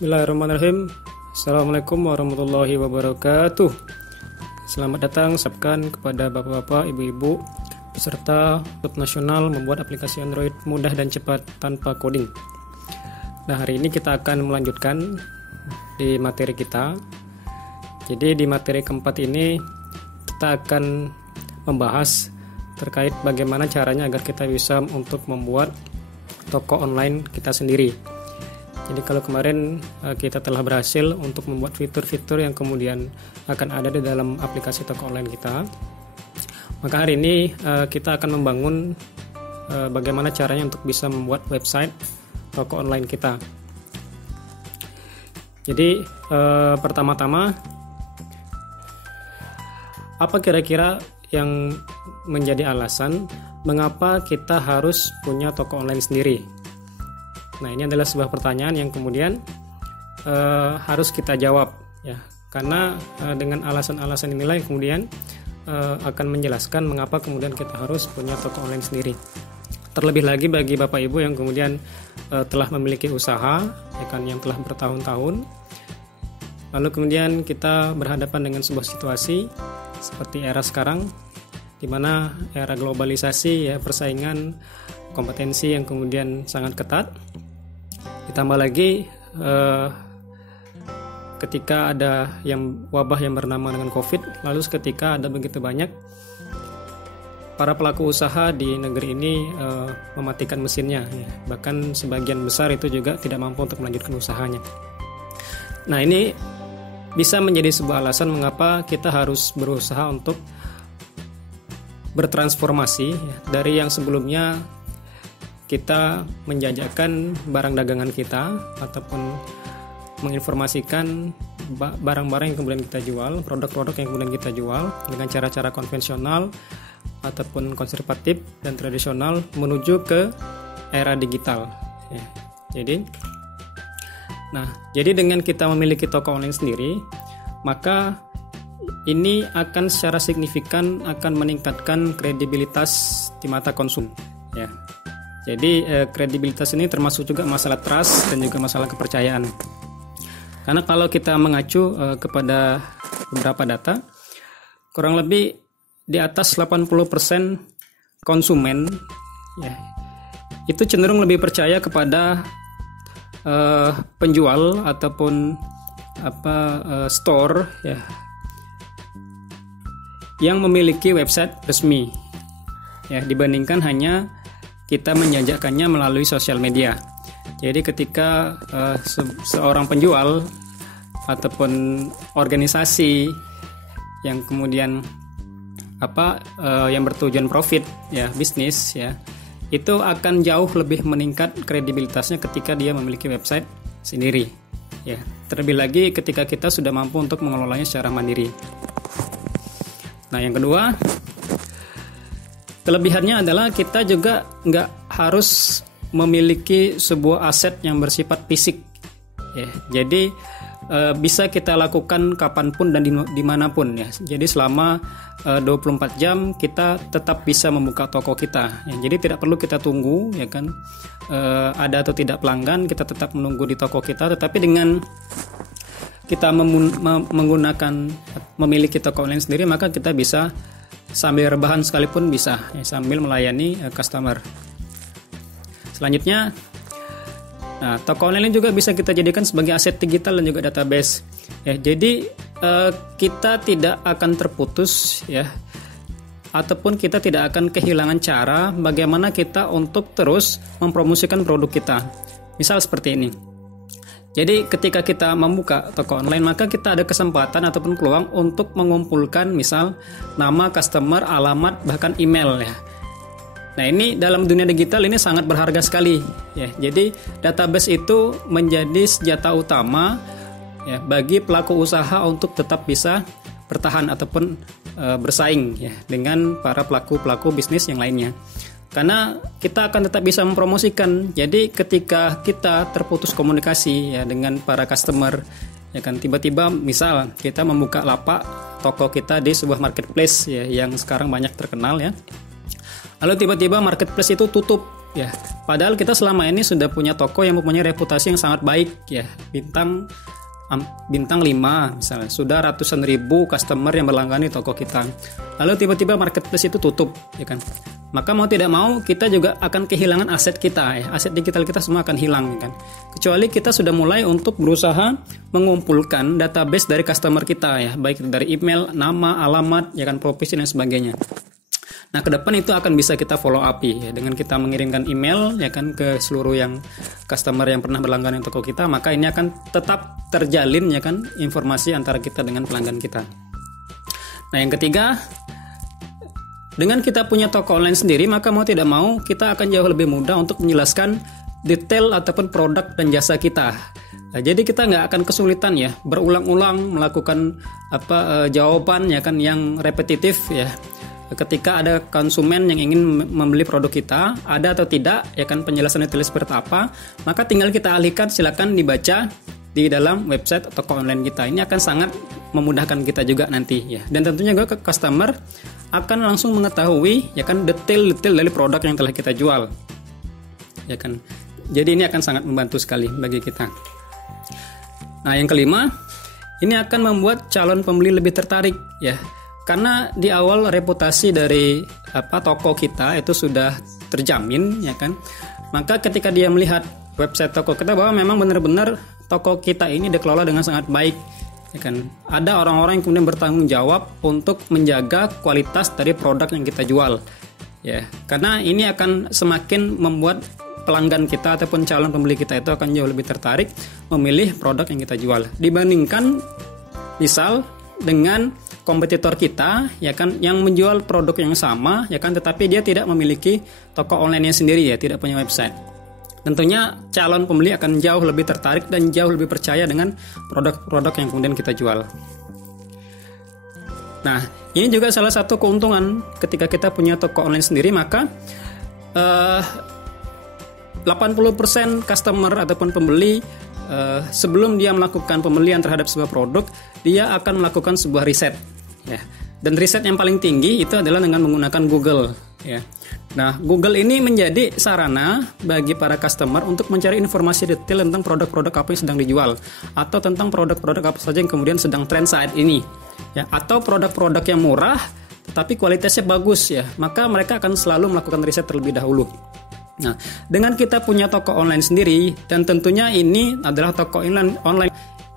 Bismillahirrahmanirrahim. Assalamualaikum warahmatullahi wabarakatuh. Selamat datang sabkan kepada bapak-bapak, ibu-ibu peserta Klub Nasional membuat aplikasi Android mudah dan cepat tanpa coding. Nah, hari ini kita akan melanjutkan di materi kita. Jadi di materi keempat ini kita akan membahas terkait bagaimana caranya agar kita bisa untuk membuat toko online kita sendiri. Jadi kalau kemarin kita telah berhasil untuk membuat fitur-fitur yang kemudian akan ada di dalam aplikasi toko online kita, maka hari ini kita akan membangun bagaimana caranya untuk bisa membuat website toko online kita. Jadi pertama-tama, apa kira-kira yang menjadi alasan mengapa kita harus punya toko online sendiri? Nah, ini adalah sebuah pertanyaan yang kemudian harus kita jawab, ya, karena dengan alasan-alasan inilah yang kemudian akan menjelaskan mengapa kemudian kita harus punya toko online sendiri. Terlebih lagi bagi Bapak Ibu yang kemudian telah memiliki usaha, ya kan, yang telah bertahun-tahun, lalu kemudian kita berhadapan dengan sebuah situasi seperti era sekarang, di mana era globalisasi, ya, persaingan, kompetensi yang kemudian sangat ketat. Ditambah lagi ketika ada wabah yang bernama dengan COVID, lalu seketika ada begitu banyak para pelaku usaha di negeri ini mematikan mesinnya, ya. Bahkan sebagian besar itu juga tidak mampu untuk melanjutkan usahanya. Nah, ini bisa menjadi sebuah alasan mengapa kita harus berusaha untuk bertransformasi, ya, dari yang sebelumnya kita menjajakan barang dagangan kita ataupun menginformasikan barang-barang yang kemudian kita jual, produk-produk yang kemudian kita jual dengan cara-cara konvensional ataupun konservatif dan tradisional menuju ke era digital, ya. Jadi dengan kita memiliki toko online sendiri, maka ini akan secara signifikan akan meningkatkan kredibilitas di mata konsumen, ya. Jadi kredibilitas ini termasuk juga masalah trust dan juga masalah kepercayaan. Karena kalau kita mengacu kepada beberapa data, kurang lebih di atas 80% konsumen, ya, itu cenderung lebih percaya kepada penjual ataupun store, ya, yang memiliki website resmi, ya, dibandingkan hanya kita menjajakannya melalui sosial media. Jadi ketika seorang penjual ataupun organisasi yang kemudian yang bertujuan profit, ya, bisnis, ya, itu akan jauh lebih meningkat kredibilitasnya ketika dia memiliki website sendiri, ya. Terlebih lagi ketika kita sudah mampu untuk mengelolanya secara mandiri. Nah, yang kedua, kelebihannya adalah kita juga nggak harus memiliki sebuah aset yang bersifat fisik, ya. Jadi bisa kita lakukan kapanpun dan dimanapun, ya. Jadi selama 24 jam kita tetap bisa membuka toko kita, ya. Jadi tidak perlu kita tunggu, ya kan, ada atau tidak pelanggan, kita tetap menunggu di toko kita. Tetapi dengan kita menggunakan memiliki toko online sendiri, maka kita bisa sambil rebahan sekalipun bisa, ya, sambil melayani customer. Selanjutnya, toko online juga bisa kita jadikan sebagai aset digital dan juga database, ya. Jadi kita tidak akan terputus, ya, ataupun kita tidak akan kehilangan cara bagaimana kita untuk terus mempromosikan produk kita. Misal seperti ini. Jadi ketika kita membuka toko online, maka kita ada kesempatan ataupun peluang untuk mengumpulkan misal nama customer, alamat, bahkan email, ya. Nah, ini dalam dunia digital ini sangat berharga sekali, ya. Jadi database itu menjadi senjata utama, ya, bagi pelaku usaha untuk tetap bisa bertahan ataupun bersaing, ya, dengan para pelaku bisnis yang lainnya. Karena kita akan tetap bisa mempromosikan. Jadi ketika kita terputus komunikasi, ya, dengan para customer, ya kan, tiba-tiba misal kita membuka lapak toko kita di sebuah marketplace, ya, yang sekarang banyak terkenal, ya. Lalu tiba-tiba marketplace itu tutup, ya. Padahal kita selama ini sudah punya toko yang mempunyai reputasi yang sangat baik ya, bintang 5 misalnya, sudah ratusan ribu customer yang berlangganan di toko kita. Lalu tiba-tiba marketplace itu tutup, ya kan? Maka mau tidak mau kita juga akan kehilangan aset kita, ya. Aset digital kita semua akan hilang, ya kan? Kecuali kita sudah mulai untuk berusaha mengumpulkan database dari customer kita, ya, baik dari email, nama, alamat, ya kan, profesi dan sebagainya. Nah, ke depan itu akan bisa kita follow up ya, dengan kita mengirimkan email ya kan ke seluruh yang customer yang pernah berlangganan toko kita, maka ini akan tetap terjalin ya kan informasi antara kita dengan pelanggan kita. Nah, yang ketiga, dengan kita punya toko online sendiri, maka mau tidak mau kita akan jauh lebih mudah untuk menjelaskan detail ataupun produk dan jasa kita. Nah, jadi kita nggak akan kesulitan ya berulang-ulang melakukan jawaban ya kan yang repetitif ya. Ketika ada konsumen yang ingin membeli produk kita, ada atau tidak ya kan penjelasan detail seperti apa, maka tinggal kita alihkan, silakan dibaca di dalam website atau toko online kita. Ini akan sangat memudahkan kita juga nanti ya. Dan tentunya juga customer akan langsung mengetahui ya kan detail-detail dari produk yang telah kita jual. Ya kan. Jadi ini akan sangat membantu sekali bagi kita. Nah, yang kelima, ini akan membuat calon pembeli lebih tertarik ya. Karena di awal reputasi dari toko kita itu sudah terjamin ya kan. Maka ketika dia melihat website toko kita bahwa memang benar-benar toko kita ini dikelola dengan sangat baik ya kan. Ada orang-orang yang kemudian bertanggung jawab untuk menjaga kualitas dari produk yang kita jual. Ya, karena ini akan semakin membuat pelanggan kita ataupun calon pembeli kita itu akan jauh lebih tertarik memilih produk yang kita jual dibandingkan misal dengan kompetitor kita ya kan yang menjual produk yang sama ya kan tetapi dia tidak memiliki toko online-nya sendiri ya, tidak punya website. Tentunya calon pembeli akan jauh lebih tertarik dan jauh lebih percaya dengan produk-produk yang kemudian kita jual. Nah, ini juga salah satu keuntungan ketika kita punya toko online sendiri, maka 80% customer ataupun pembeli sebelum dia melakukan pembelian terhadap sebuah produk, dia akan melakukan sebuah riset ya. Dan riset yang paling tinggi itu adalah dengan menggunakan Google ya. Nah, Google ini menjadi sarana bagi para customer untuk mencari informasi detail tentang produk-produk apa yang sedang dijual atau tentang produk-produk apa saja yang kemudian sedang tren saat ini ya, atau produk-produk yang murah tetapi kualitasnya bagus ya. Maka mereka akan selalu melakukan riset terlebih dahulu. Nah, dengan kita punya toko online sendiri dan tentunya ini adalah toko online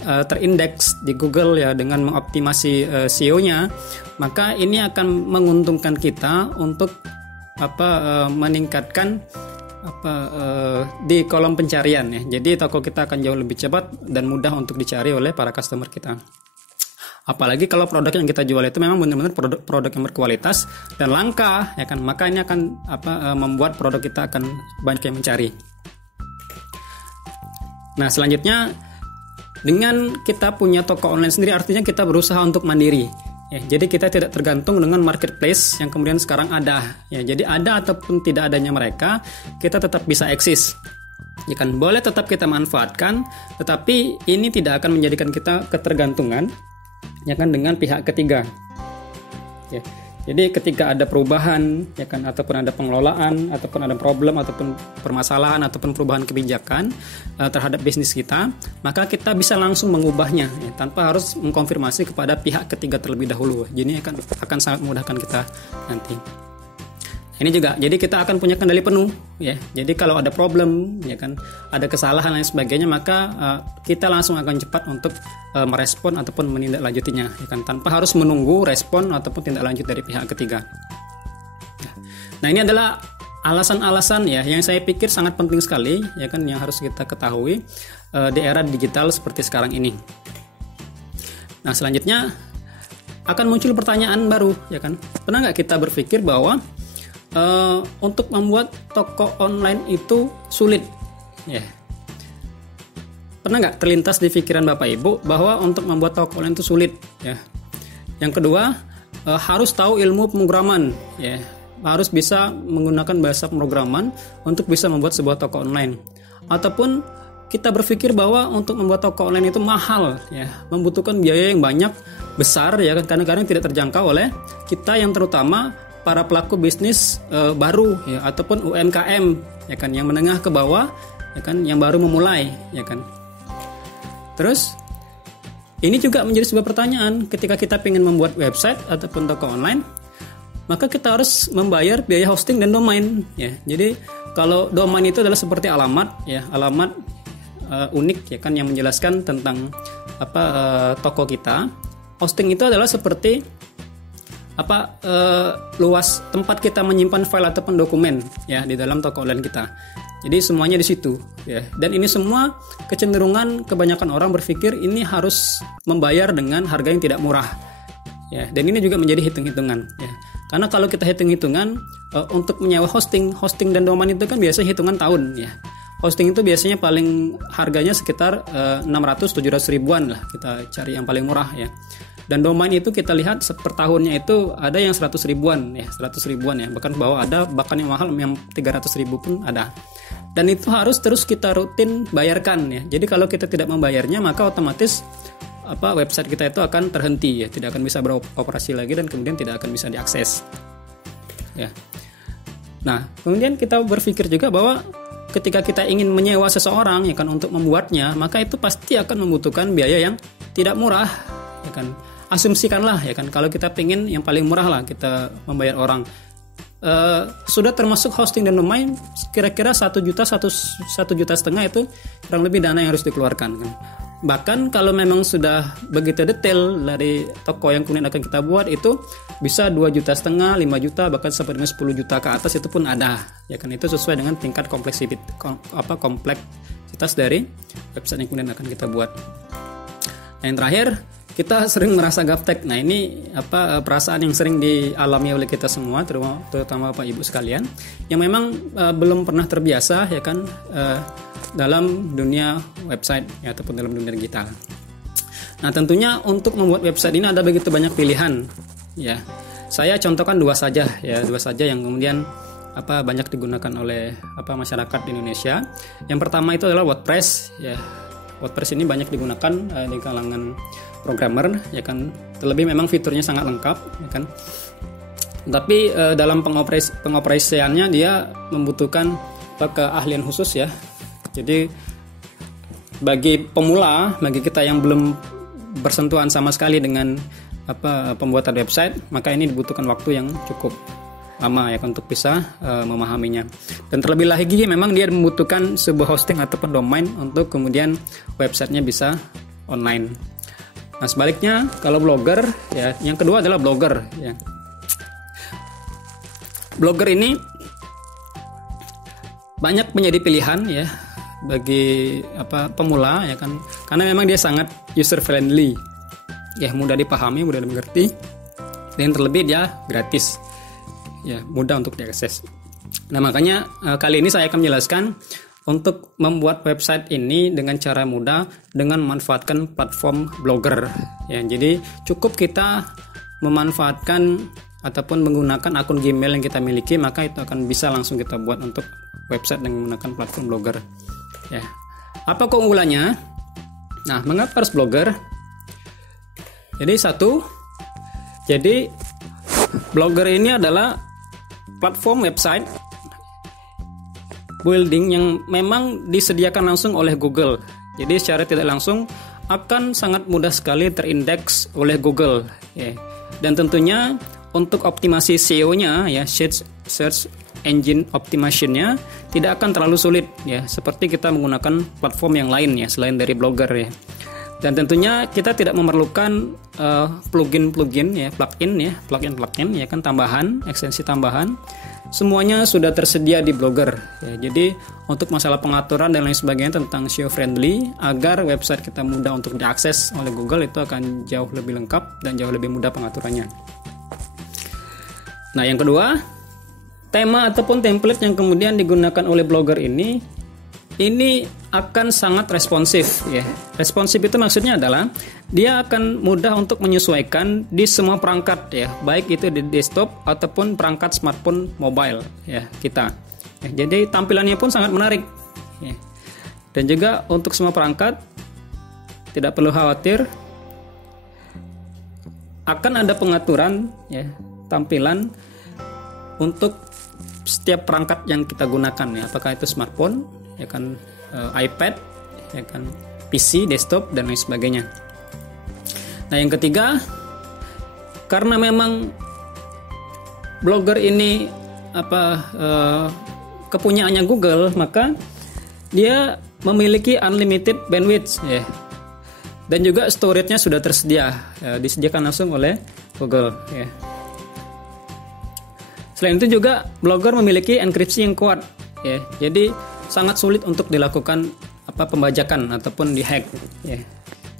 terindeks di Google ya dengan mengoptimasi SEO-nya, maka ini akan menguntungkan kita untuk meningkatkan di kolom pencarian ya. Jadi toko kita akan jauh lebih cepat dan mudah untuk dicari oleh para customer kita. Apalagi kalau produk yang kita jual itu memang benar-benar produk yang berkualitas dan langka ya kan, maka ini akan membuat produk kita akan banyak yang mencari. Nah, selanjutnya dengan kita punya toko online sendiri artinya kita berusaha untuk mandiri ya. Jadi kita tidak tergantung dengan marketplace yang kemudian sekarang ada ya. Jadi ada ataupun tidak adanya mereka, kita tetap bisa eksis ya kan. Boleh tetap kita manfaatkan, tetapi ini tidak akan menjadikan kita ketergantungan ya kan dengan pihak ketiga ya. Jadi ketika ada perubahan ya kan ataupun ada pengelolaan ataupun ada problem ataupun permasalahan ataupun perubahan kebijakan terhadap bisnis kita, maka kita bisa langsung mengubahnya ya, tanpa harus mengkonfirmasi kepada pihak ketiga terlebih dahulu. Jadi akan sangat memudahkan kita nanti. Ini juga, jadi kita akan punya kendali penuh ya. Jadi kalau ada problem ya kan, ada kesalahan dan sebagainya, maka kita langsung akan cepat untuk merespon ataupun menindaklanjutinya ya kan, tanpa harus menunggu respon ataupun tindak lanjut dari pihak ketiga. Ya. Nah, ini adalah alasan-alasan ya yang saya pikir sangat penting sekali ya kan, yang harus kita ketahui di era digital seperti sekarang ini. Nah, selanjutnya akan muncul pertanyaan baru ya kan. Pernah nggak kita berpikir bahwa untuk membuat toko online itu sulit ya? Pernah nggak terlintas di pikiran Bapak Ibu bahwa untuk membuat toko online itu sulit ya? Yang kedua, harus tahu ilmu pemrograman ya, harus bisa menggunakan bahasa pemrograman untuk bisa membuat sebuah toko online. Ataupun kita berpikir bahwa untuk membuat toko online itu mahal ya, membutuhkan biaya yang banyak, besar ya kan, kadang-kadang tidak terjangkau oleh kita yang terutama para pelaku bisnis baru ya, ataupun UMKM ya kan, yang menengah ke bawah ya kan, yang baru memulai ya kan. Terus ini juga menjadi sebuah pertanyaan, ketika kita ingin membuat website ataupun toko online, maka kita harus membayar biaya hosting dan domain ya. Jadi kalau domain itu adalah seperti alamat ya, alamat unik ya kan, yang menjelaskan tentang toko kita. Hosting itu adalah seperti luas tempat kita menyimpan file ataupun dokumen ya di dalam toko online kita. Jadi semuanya di situ ya. Dan ini semua kecenderungan kebanyakan orang berpikir ini harus membayar dengan harga yang tidak murah. Ya, dan ini juga menjadi hitung-hitungan ya. Karena kalau kita hitung-hitungan untuk menyewa hosting dan domain itu kan biasanya hitungan tahun ya. Hosting itu biasanya paling harganya sekitar 600-700 ribuan lah, kita cari yang paling murah ya. Dan domain itu kita lihat per tahunnya itu ada yang 100 ribuan ya, 100 ribuan ya. Bahkan bahkan yang mahal yang 300 ribu pun ada. Dan itu harus terus kita rutin bayarkan ya. Jadi kalau kita tidak membayarnya, maka otomatis website kita itu akan terhenti ya, tidak akan bisa beroperasi lagi dan kemudian tidak akan bisa diakses. Ya. Nah, kemudian kita berpikir juga bahwa ketika kita ingin menyewa seseorang ya kan untuk membuatnya, maka itu pasti akan membutuhkan biaya yang tidak murah ya kan. Asumsikanlah ya kan, kalau kita pengen yang paling murah lah kita membayar orang. Sudah termasuk hosting dan domain kira-kira 1 juta setengah itu kurang lebih dana yang harus dikeluarkan kan. Bahkan kalau memang sudah begitu detail dari toko yang kemudian akan kita buat, itu bisa 2,5 juta, 5 juta, bahkan sampai dengan 10 juta ke atas itu pun ada ya kan. Itu sesuai dengan tingkat kompleksitas dari website yang kemudian akan kita buat. Nah, yang terakhir, kita sering merasa gaptek. Nah, ini perasaan yang sering dialami oleh kita semua, terutama Bapak Ibu sekalian, yang memang belum pernah terbiasa ya kan dalam dunia website ya, ataupun dalam dunia digital. Nah, tentunya untuk membuat website ini ada begitu banyak pilihan ya. Saya contohkan dua saja yang kemudian banyak digunakan oleh masyarakat di Indonesia. Yang pertama itu adalah WordPress ya. WordPress ini banyak digunakan di kalangan programmer ya kan, terlebih memang fiturnya sangat lengkap ya kan. Tapi dalam pengoperasiannya dia membutuhkan keahlian khusus ya. Jadi bagi pemula, bagi kita yang belum bersentuhan sama sekali dengan pembuatan website, maka ini dibutuhkan waktu yang cukup lama ya untuk bisa memahaminya. Dan terlebih lagi memang dia membutuhkan sebuah hosting ataupun domain untuk kemudian websitenya bisa online. Nah, sebaliknya kalau blogger ya, yang kedua adalah blogger ya. Blogger ini banyak menjadi pilihan ya bagi pemula ya kan, karena memang dia sangat user friendly ya, mudah dipahami, mudah dimengerti, dan terlebih dia gratis ya, mudah untuk diakses. Nah, makanya kali ini saya akan menjelaskan untuk membuat website ini dengan cara mudah dengan memanfaatkan platform Blogger ya. Jadi cukup kita memanfaatkan ataupun menggunakan akun Gmail yang kita miliki, maka itu akan bisa langsung kita buat untuk website dengan menggunakan platform Blogger ya. Apa keunggulannya? Nah, mengapa harus Blogger? Jadi Blogger ini adalah platform website building yang memang disediakan langsung oleh Google. Jadi secara tidak langsung akan sangat mudah sekali terindeks oleh Google ya. Dan tentunya untuk optimasi SEO-nya ya, search engine optimization-nya tidak akan terlalu sulit ya, seperti kita menggunakan platform yang lain ya selain dari Blogger ya. Dan tentunya kita tidak memerlukan plugin ya, plugin ya kan, tambahan, ekstensi tambahan. Semuanya sudah tersedia di Blogger ya. Jadi untuk masalah pengaturan dan lain sebagainya tentang SEO friendly, agar website kita mudah untuk diakses oleh Google, itu akan jauh lebih lengkap dan jauh lebih mudah pengaturannya. Nah, yang kedua, tema ataupun template yang kemudian digunakan oleh Blogger ini akan sangat responsif ya. Responsif itu maksudnya adalah dia akan mudah untuk menyesuaikan di semua perangkat ya, baik itu di desktop ataupun perangkat smartphone mobile ya kita. Ya, jadi tampilannya pun sangat menarik ya. Dan juga untuk semua perangkat tidak perlu khawatir akan ada pengaturan ya tampilan untuk setiap perangkat yang kita gunakan ya, apakah itu smartphone, ya kan, iPad, ya kan, PC, desktop dan lain sebagainya. Nah, yang ketiga, karena memang Blogger ini kepunyaannya Google, maka dia memiliki unlimited bandwidth ya. Dan juga storage-nya sudah tersedia, ya, disediakan langsung oleh Google ya. Selain itu juga Blogger memiliki enkripsi yang kuat ya. Jadi sangat sulit untuk dilakukan pembajakan ataupun dihack ya.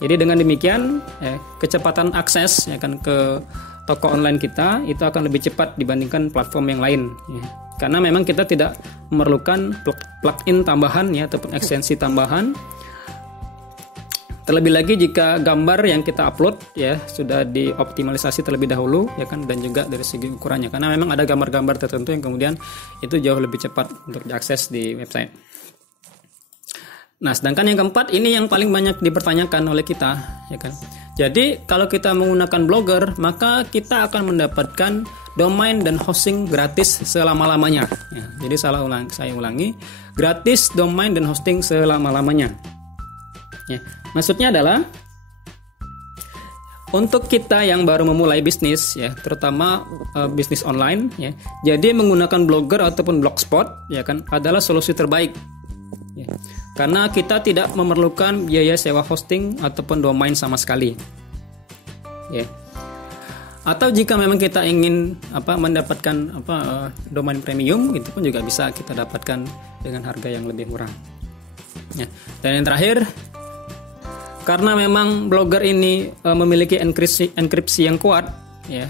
Jadi dengan demikian ya, kecepatan akses ya kan ke toko online kita itu akan lebih cepat dibandingkan platform yang lain ya. Karena memang kita tidak memerlukan plugin tambahan ya ataupun ekstensi tambahan. Terlebih lagi jika gambar yang kita upload ya sudah dioptimalisasi terlebih dahulu ya kan, dan juga dari segi ukurannya, karena memang ada gambar-gambar tertentu yang kemudian itu jauh lebih cepat untuk diakses di website. Nah, sedangkan yang keempat ini yang paling banyak dipertanyakan oleh kita ya kan. Jadi kalau kita menggunakan Blogger, maka kita akan mendapatkan domain dan hosting gratis selama-lamanya ya. Jadi saya ulangi, gratis domain dan hosting selama-lamanya ya. Maksudnya adalah untuk kita yang baru memulai bisnis ya, terutama bisnis online ya. Jadi menggunakan Blogger ataupun Blogspot ya kan adalah solusi terbaik ya. Karena kita tidak memerlukan biaya sewa hosting ataupun domain sama sekali ya. Atau jika memang kita ingin mendapatkan domain premium, itu pun juga bisa kita dapatkan dengan harga yang lebih murah ya. Dan yang terakhir, karena memang Blogger ini memiliki enkripsi yang kuat ya,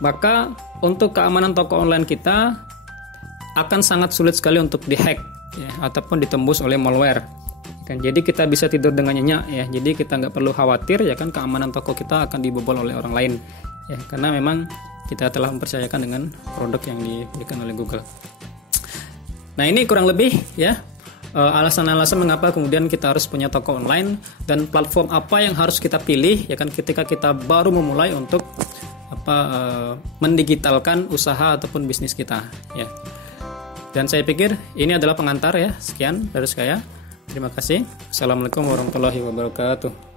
maka untuk keamanan toko online kita akan sangat sulit sekali untuk dihack ya, ataupun ditembus oleh malware kan. Jadi kita bisa tidur dengan nyenyak ya. Jadi kita nggak perlu khawatir ya kan, keamanan toko kita akan dibobol oleh orang lain ya, karena memang kita telah mempercayakan dengan produk yang diberikan oleh Google. Nah, ini kurang lebih ya alasan-alasan mengapa kemudian kita harus punya toko online dan platform apa yang harus kita pilih ya kan ketika kita baru memulai untuk mendigitalkan usaha ataupun bisnis kita ya. Dan saya pikir ini adalah pengantar ya. Sekian dari saya. Terima kasih. Assalamualaikum warahmatullahi wabarakatuh.